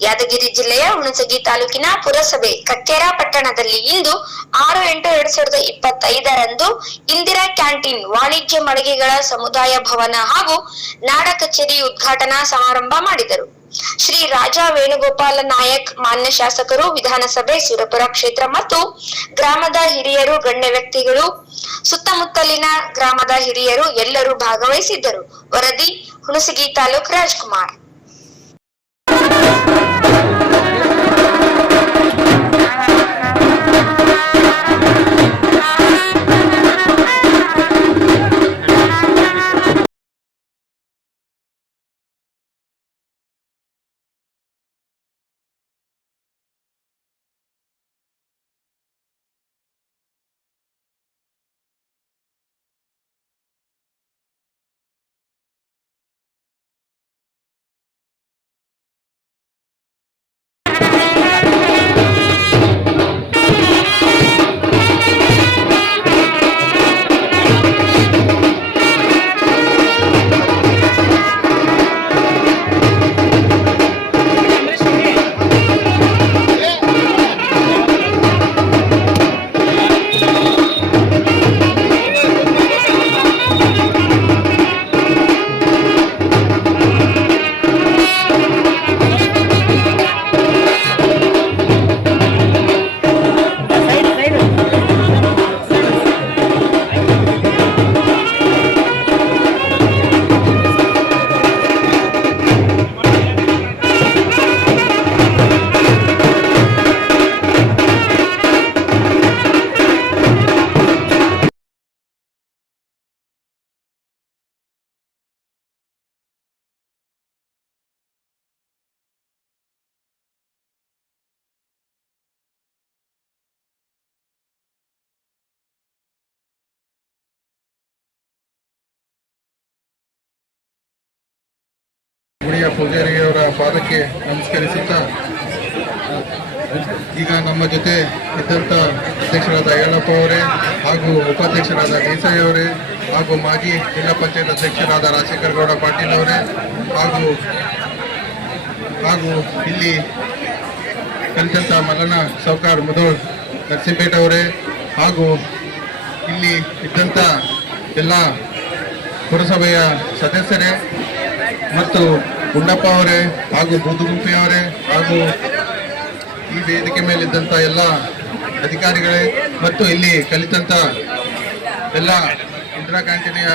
ಯಾದಗಿರಿ ಜಿಲ್ಲೆಯ ಹುಣಸಗಿ ತಾಲೂಕಿನ ಪುರಸಭೆ ಕಕ್ಕೇರಾ ಪಟ್ಟಣದಲ್ಲಿ ಇಂದು ಆರು ಎಂಟು ಎರಡ್ ಸಾವಿರದ ಇಪ್ಪತ್ತೈದರಂದು ಇಂದಿರಾ ಕ್ಯಾಂಟೀನ್ ವಾಣಿಜ್ಯ ಮಳಿಗೆಗಳ ಸಮುದಾಯ ಭವನ ಹಾಗೂ ನಾಡ ಕಚೇರಿ ಉದ್ಘಾಟನಾ ಸಮಾರಂಭ ಮಾಡಿದರು. ಶ್ರೀ ರಾಜಾ ವೇಣುಗೋಪಾಲ ನಾಯಕ್ ಮಾನ್ಯ ಶಾಸಕರು, ವಿಧಾನಸಭೆ, ಸುರಪುರ ಕ್ಷೇತ್ರ ಮತ್ತು ಗ್ರಾಮದ ಹಿರಿಯರು, ಗಣ್ಯ ವ್ಯಕ್ತಿಗಳು, ಸುತ್ತಮುತ್ತಲಿನ ಗ್ರಾಮದ ಹಿರಿಯರು ಎಲ್ಲರೂ ಭಾಗವಹಿಸಿದ್ದರು. ವರದಿ, ಹುಣಸಗಿ ತಾಲೂಕ್ ರಾಜ್ಕುಮಾರ್. ಪೂಜಾರಿಯವರ ಪಾದಕ್ಕೆ ನಮಸ್ಕರಿಸುತ್ತಾ, ಈಗ ನಮ್ಮ ಜೊತೆ ಇದ್ದಂಥ ಅಧ್ಯಕ್ಷರಾದ ಯಲ್ಲಪ್ಪ ಅವರೇ ಹಾಗೂ ಉಪಾಧ್ಯಕ್ಷರಾದ ದೇಸಾಯಿ ಅವರೇ ಹಾಗೂ ಮಾಜಿ ಜಿಲ್ಲಾ ಪಂಚಾಯತ್ ಅಧ್ಯಕ್ಷರಾದ ರಾಜಶೇಖರ ಗೌಡ ಪಾಟೀಲ್ ಅವರೇ ಹಾಗೂ ಹಾಗೂ ಇಲ್ಲಿ ಕಲಿತಂಥ ಮಲ್ಲಣ್ಣ ಸೌಕಾರ್ ಮುದೋಳ್ ನರಸಿಂಪೇಟ್ ಅವರೇ ಹಾಗೂ ಇಲ್ಲಿ ಇದ್ದಂಥ ಎಲ್ಲ ಪುರಸಭೆಯ ಸದಸ್ಯರೇ ಮತ್ತು ಗುಂಡಪ್ಪ ಅವರೇ ಹಾಗೂ ಬೂದುಗುಂಪಿ ಅವರೇ ಹಾಗೂ ಈ ವೇದಿಕೆ ಮೇಲಿದ್ದಂಥ ಎಲ್ಲ ಅಧಿಕಾರಿಗಳೇ ಮತ್ತು ಇಲ್ಲಿ ಕಲಿತಂಥ ಎಲ್ಲ ಇಂದಿರಾ ಕ್ಯಾಂಟೀನಿಯ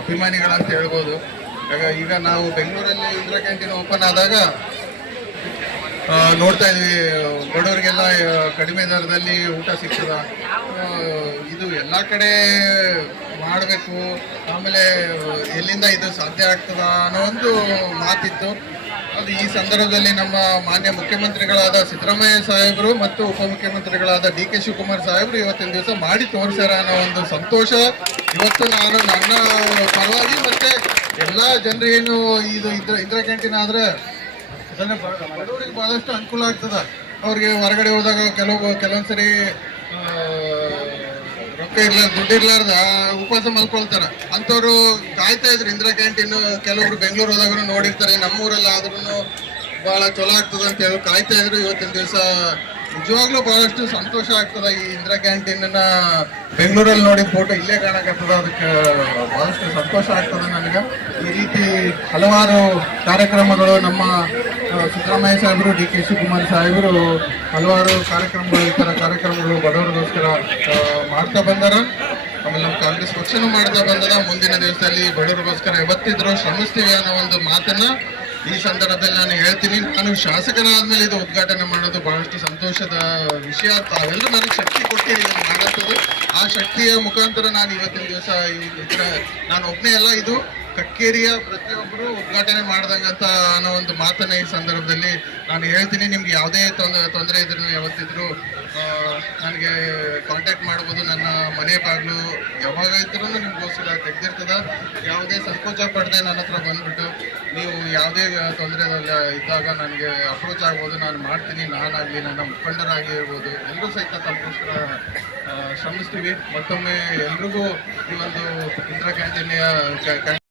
ಅಭಿಮಾನಿಗಳಂತ ಹೇಳ್ಬೋದು. ಈಗ ನಾವು ಬೆಂಗಳೂರಲ್ಲಿ ಇಂದಿರಾ ಕ್ಯಾಂಟೀನ್ ಓಪನ್ ಆದಾಗ ನೋಡ್ತಾ ಇದ್ವಿ ಬಡವರಿಗೆಲ್ಲ ಕಡಿಮೆ ದರದಲ್ಲಿ ಊಟ ಸಿಗ್ತದ. ಇದು ಎಲ್ಲ ಕಡೆ ಮಾಡಬೇಕು. ಆಮೇಲೆ, ಎಲ್ಲಿಂದ ಇದು ಸಾಧ್ಯ ಆಗ್ತದ ಅನ್ನೋ ಒಂದು ಮಾತಿತ್ತು. ಅದು ಈ ಸಂದರ್ಭದಲ್ಲಿ ನಮ್ಮ ಮಾನ್ಯ ಮುಖ್ಯಮಂತ್ರಿಗಳಾದ ಸಿದ್ದರಾಮಯ್ಯ ಸಾಹೇಬರು ಮತ್ತು ಉಪಮುಖ್ಯಮಂತ್ರಿಗಳಾದ ಡಿ ಕೆ ಶಿವಕುಮಾರ್ ಸಾಹೇಬರು ಇವತ್ತಿನ ದಿವಸ ಮಾಡಿ ತೋರಿಸ್ಯಾರ ಅನ್ನೋ ಒಂದು ಸಂತೋಷ. ಇವತ್ತು ನಾನು ನನ್ನ ಪರವಾಗಿ ಮತ್ತೆ ಎಲ್ಲ ಜನರೇನು ಇದು ಇದ್ರ, ಇಂದಿರಾ ಕ್ಯಾಂಟೀನ್ ಆದ್ರೆ ಬಡವರಿಗೆ ಬಹಳಷ್ಟು ಅನುಕೂಲ ಆಗ್ತದ. ಅವ್ರಿಗೆ ಹೊರಗಡೆ ಹೋದಾಗ ಕೆಲವು ಕೆಲವೊಂದ್ಸರಿ ಸರಿ ರೊಕ್ಕ ಇರ್ಲಾರ ದುಡ್ಡು ಇರ್ಲಾರ್ದ ಉಪವಾಸ ಮಲ್ಕೊಳ್ತಾರ. ಅಂಥವ್ರು ಕಾಯ್ತಾ ಇದ್ರು, ಇಂದಿರಾ ಕ್ಯಾಂಟೀನ್ ಕೆಲವರು ಬೆಂಗಳೂರು ಹೋದಾಗ ನೋಡಿರ್ತಾರೆ, ನಮ್ಮೂರಲ್ಲಿ ಆದ್ರೂ ಬಹಳ ಚಲೋ ಆಗ್ತದೆ ಅಂತ ಹೇಳಿ ಕಾಯ್ತಾ ಇದ್ರು. ಇವತ್ತಿನ ದಿವಸ ನಿಜವಾಗ್ಲೂ ಬಹಳಷ್ಟು ಸಂತೋಷ ಆಗ್ತದ ಈ ಇಂದಿರಾ ಕ್ಯಾಂಟೀನ್ ಬೆಂಗಳೂರಲ್ಲಿ ನೋಡಿ ಫೋಟೋ ಇಲ್ಲೇ ಕಾಣಕತ್ತದ. ಅದಕ್ಕೆ ಬಹಳಷ್ಟು ಸಂತೋಷ ಆಗ್ತದೆ ನನಗೆ. ಈ ರೀತಿ ಹಲವಾರು ಕಾರ್ಯಕ್ರಮಗಳು ನಮ್ಮ ಸಿದ್ದರಾಮಯ್ಯ ಸಾಹೇಬರು, ಡಿ ಕೆ ಶಿವಕುಮಾರ್ ಸಾಹೇಬರು, ಹಲವಾರು ಕಾರ್ಯಕ್ರಮಗಳು ಈ ಥರ ಕಾರ್ಯಕ್ರಮಗಳು ಬಡವರಿಗೋಸ್ಕರ ಮಾಡ್ತಾ ಬಂದಾರ. ಆಮೇಲೆ ನಮ್ಮ ಕಾಂಗ್ರೆಸ್ ಪಕ್ಷನೂ ಮಾಡ್ತಾ ಬಂದದ ಮುಂದಿನ ದಿವಸದಲ್ಲಿ ಬಡವರಿಗೋಸ್ಕರ ಯಾವತ್ತಿದ್ರು ಶ್ರಮಿಸ್ತೀವಿ ಅನ್ನೋ ಒಂದು ಮಾತನ್ನ ಈ ಸಂದರ್ಭದಲ್ಲಿ ನಾನು ಹೇಳ್ತೀನಿ. ನಾನು ಶಾಸಕರಾದ್ಮೇಲೆ ಇದು ಉದ್ಘಾಟನೆ ಮಾಡೋದು ಬಹಳಷ್ಟು ಸಂತೋಷದ ವಿಷಯ. ತಾವೆಲ್ಲರೂ ನನಗೆ ಶಕ್ತಿ ಕೊಟ್ಟು ಮಾಡೋದು ಆ ಶಕ್ತಿಯ ಮುಖಾಂತರ ನಾನು ಇವತ್ತಿನ ದಿವಸ ನಾನು ಒಬ್ಬನೇ ಅಲ್ಲ, ಇದು ಕಕ್ಕೇರಿಯ ಪ್ರತಿಯೊಬ್ಬರು ಉದ್ಘಾಟನೆ ಮಾಡ್ದಂಗಂತ ಅನ್ನೋ ಒಂದು ಮಾತನ್ನ ಈ ಸಂದರ್ಭದಲ್ಲಿ ನಾನು ಹೇಳ್ತೀನಿ. ನಿಮ್ಗೆ ಯಾವುದೇ ತೊಂದರೆ ತೊಂದರೆ ಇದ್ರೂ ಯಾವತ್ತಿದ್ರು ನನಗೆ ಕಾಂಟ್ಯಾಕ್ಟ್ ಮಾಡ್ಬೋದು. ನನ್ನ ಮನೆ ಬಾಗಿಲು ಯಾವಾಗ ಇದ್ರೂ ನಿಮ್ಗೋಸ್ಕರ ತೆಗ್ದಿರ್ತದ. ಯಾವುದೇ ಸಂಕೋಚ ಪಡದೆ ನನ್ನ ಹತ್ರ ಬಂದ್ಬಿಟ್ಟು ನೀವು ಯಾವುದೇ ತೊಂದರೆ ಇದ್ದಾಗ ನನಗೆ ಅಪ್ರೋಚ್ ಆಗ್ಬೋದು. ನಾನು ಮಾಡ್ತೀನಿ. ನಾನಾಗಲಿ ನನ್ನ ಮುಖಂಡರಾಗಿ ಇರ್ಬೋದು. ಎಲ್ಲರೂ ಸಹಿತ ತಮಗೋಸ್ಕರ ಆ, ಶ್ರಮಿಸ್ತೀವಿ. ಮತ್ತೊಮ್ಮೆ ಎಲ್ರಿಗೂ ಈ ಒಂದು ಇಂದಿರಾ ಕ್ಯಾಂಟೀನ್